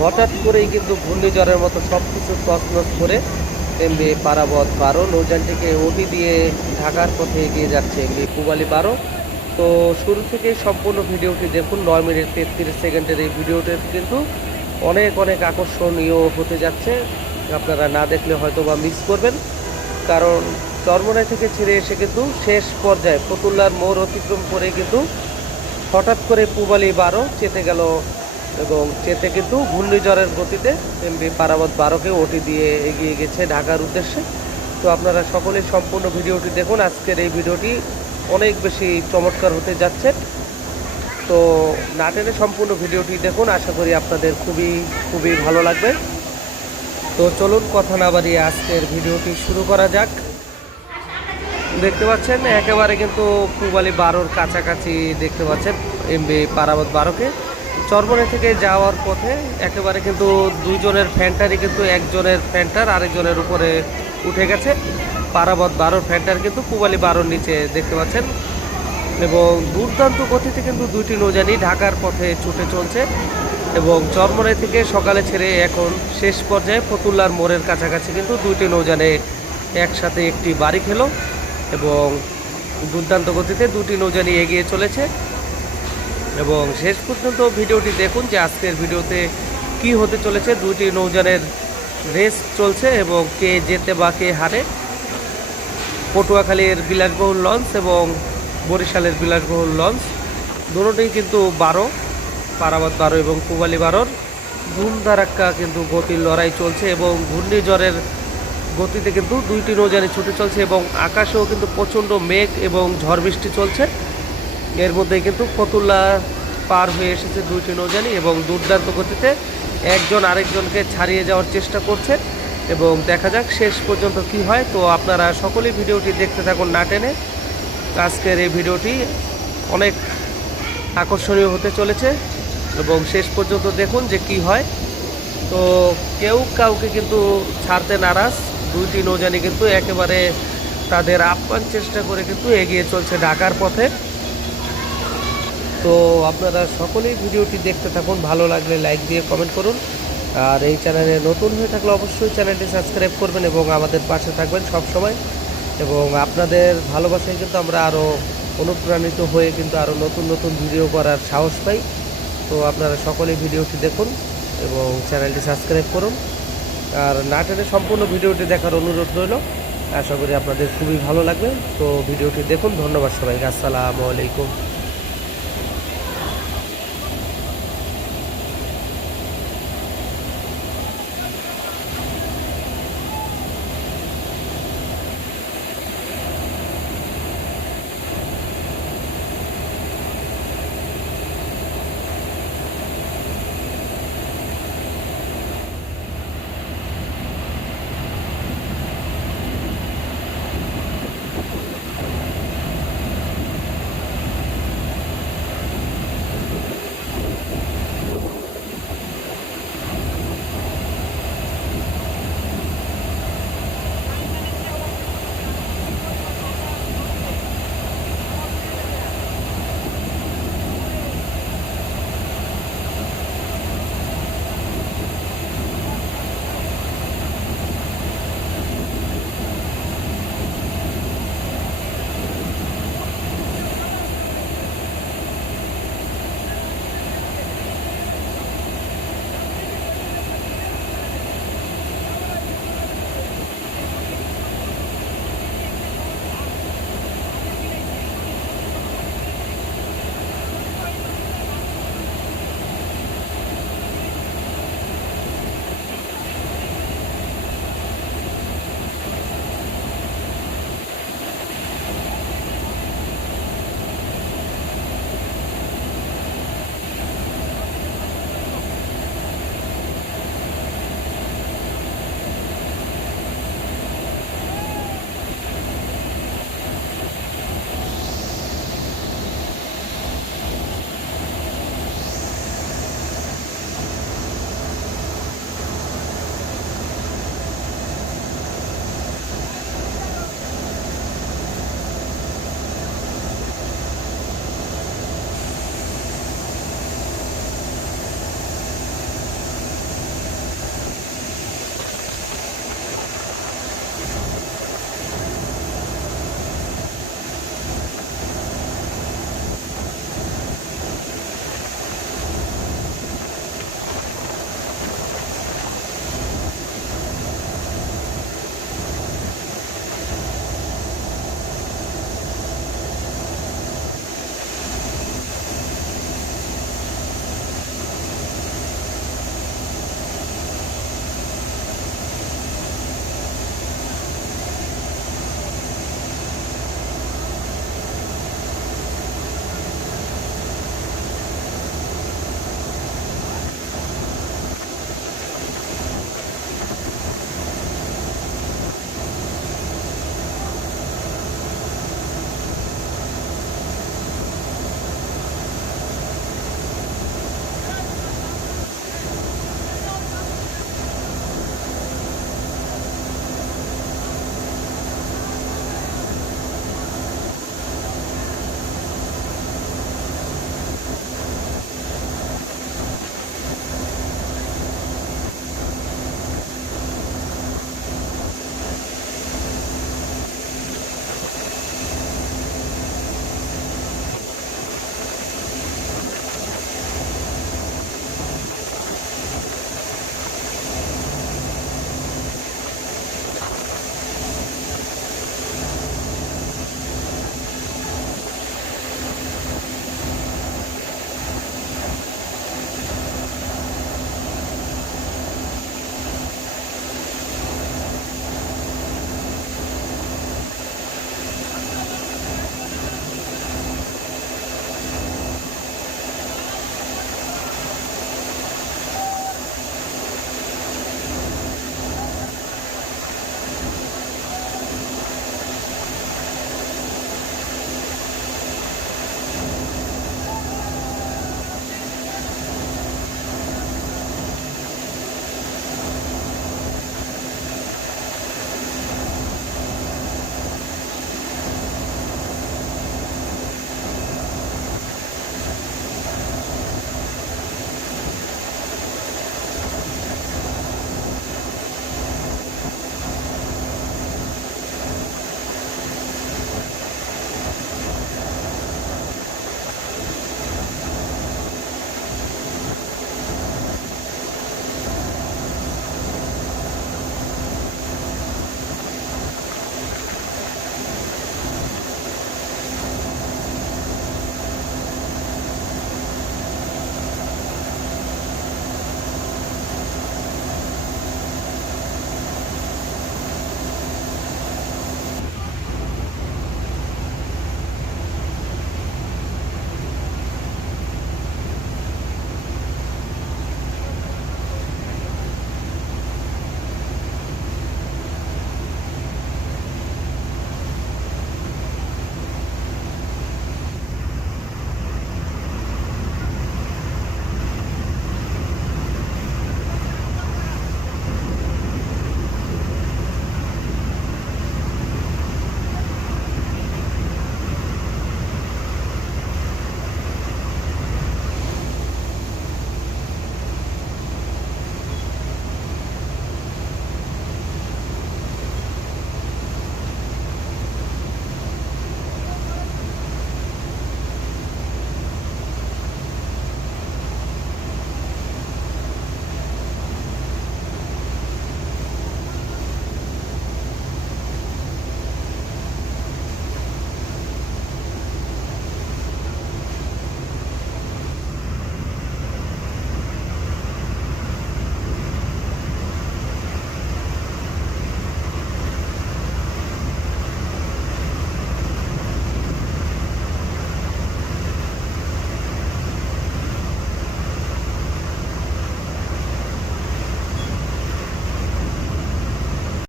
হঠাৎ করেই কিন্তু ঘূর্ণিঝড়ের মতো সব কিছু তছনছ করে এমবি পারাবত বারো, নৌযানটিকে ওটি দিয়ে ঢাকার পথে এগিয়ে যাচ্ছে এমবি পুবালি বারো। তো শুরু থেকে সম্পূর্ণ ভিডিওটি দেখুন, নয় মিনিট তেত্রিশ সেকেন্ডের এই ভিডিওটি কিন্তু অনেক অনেক আকর্ষণীয় হতে যাচ্ছে। আপনারা না দেখলে হয়তো বা মিস করবেন। কারণ চরমনাই থেকে ছেড়ে এসে কিন্তু শেষ পর্যায়ে ফতুল্লার মোড় অতিক্রম করে কিন্তু হঠাৎ করে পুবালি বারো চেতে গেল এবং চেতে কিন্তু ঘূর্ণিঝড়ের গতিতে এমবি পারাবত বারোকে ওটি দিয়ে এগিয়ে গেছে ঢাকার উদ্দেশ্যে। তো আপনারা সকলে সম্পূর্ণ ভিডিওটি দেখুন। আজকের এই ভিডিওটি অনেক বেশি চমৎকার হতে যাচ্ছে। তো নাটেনে সম্পূর্ণ ভিডিওটি দেখুন। আশা করি আপনাদের খুবই খুবই ভালো লাগবে। তো চলুন কথা না বাড়িয়ে আজকের ভিডিওটি শুরু করা যাক। দেখতে পাচ্ছেন, একেবারে কিন্তু পুবালি বারোর কাছাকাছি দেখতে পাচ্ছেন এমবি পারাবত বারোকে। চরবনে থেকে যাওয়ার পথে একেবারে কিন্তু দুইজনের ফ্যান্টারই কিন্তু একজনের ফ্যান্টার আরেকজনের উপরে উঠে গেছে। পারাবত বারোর ফ্যান্টার কিন্তু পুবালি বারোর নিচে দেখতে পাচ্ছেন। এবং দুর্দান্ত গতিতে কিন্তু দুইটি নৌজানি ঢাকার পথে ছুটে চলছে। এবং চরমনাই থেকে সকালে ছেড়ে এখন শেষ পর্যায়ে ফতুল্লার মোড়ের কাছাকাছি কিন্তু দুইটি নৌজানে একসাথে একটি বাড়ি খেলো। এবং দুর্দান্ত গতিতে দুটি নৌজানি এগিয়ে চলেছে। এবং শেষ পর্যন্ত ভিডিওটি দেখুন যে আজকের ভিডিওতে কি হতে চলেছে। দুটি নৌজানের রেস চলছে এবং কে যেতে বা কে হারে। পটুয়াখালীর বিলাসবহুল লঞ্চ এবং বরিশালের বিলাসবহুল লঞ্চ। দুটোই কিন্তু বারো পারাবাদ বারো এবং পুবালি বারোর। ধুমধারাক্কা কিন্তু গতির লড়াই চলছে এবং ঘূর্ণিঝড়ের গতিতে কিন্তু দুইটি নৌজানি ছুটে চলছে এবং আকাশেও কিন্তু প্রচণ্ড মেঘ এবং ঝড় বৃষ্টি চলছে। এর মধ্যে কিন্তু ফতুল্লা পার হয়ে এসেছে দুইটি নৌজানি এবং দুর্দান্ত গতিতে একজন আরেকজনকে ছাড়িয়ে যাওয়ার চেষ্টা করছে। এবং দেখা যাক শেষ পর্যন্ত কি হয়। তো আপনারা সকলেই ভিডিওটি দেখতে থাকুন না টেনে। আজকের এই ভিডিওটি অনেক আকর্ষণীয় হতে চলেছে এবং শেষ পর্যন্ত দেখুন যে কি হয়। তো কেউ কাউকে কিন্তু ছাড়তে নারাজ। দুইটি নৌজানি কিন্তু একেবারে তাদের আপ্রাণ চেষ্টা করে কিন্তু এগিয়ে চলছে ঢাকার পথে। তো আপনারা সকলেই ভিডিওটি দেখতে থাকুন, ভালো লাগলে লাইক দিয়ে কমেন্ট করুন। আর এই চ্যানেলে নতুন হয়ে থাকলে অবশ্যই চ্যানেলটি সাবস্ক্রাইব করবেন এবং আমাদের পাশে থাকবেন সব সময় এবং আপনাদের ভালোবাসায় কিন্তু আমরা আরও অনুপ্রাণিত হয়ে কিন্তু আরও নতুন নতুন ভিডিও করার সাহস পাই। তো আপনারা সকলেই ভিডিওটি দেখুন এবং চ্যানেলটি সাবস্ক্রাইব করুন। আর না টেনে সম্পূর্ণ ভিডিওটি দেখার অনুরোধ রইল। আশা করি আপনাদের খুবই ভালো লাগবে। তো ভিডিওটি দেখুন। ধন্যবাদ সবাইকে। আসসালামু আলাইকুম।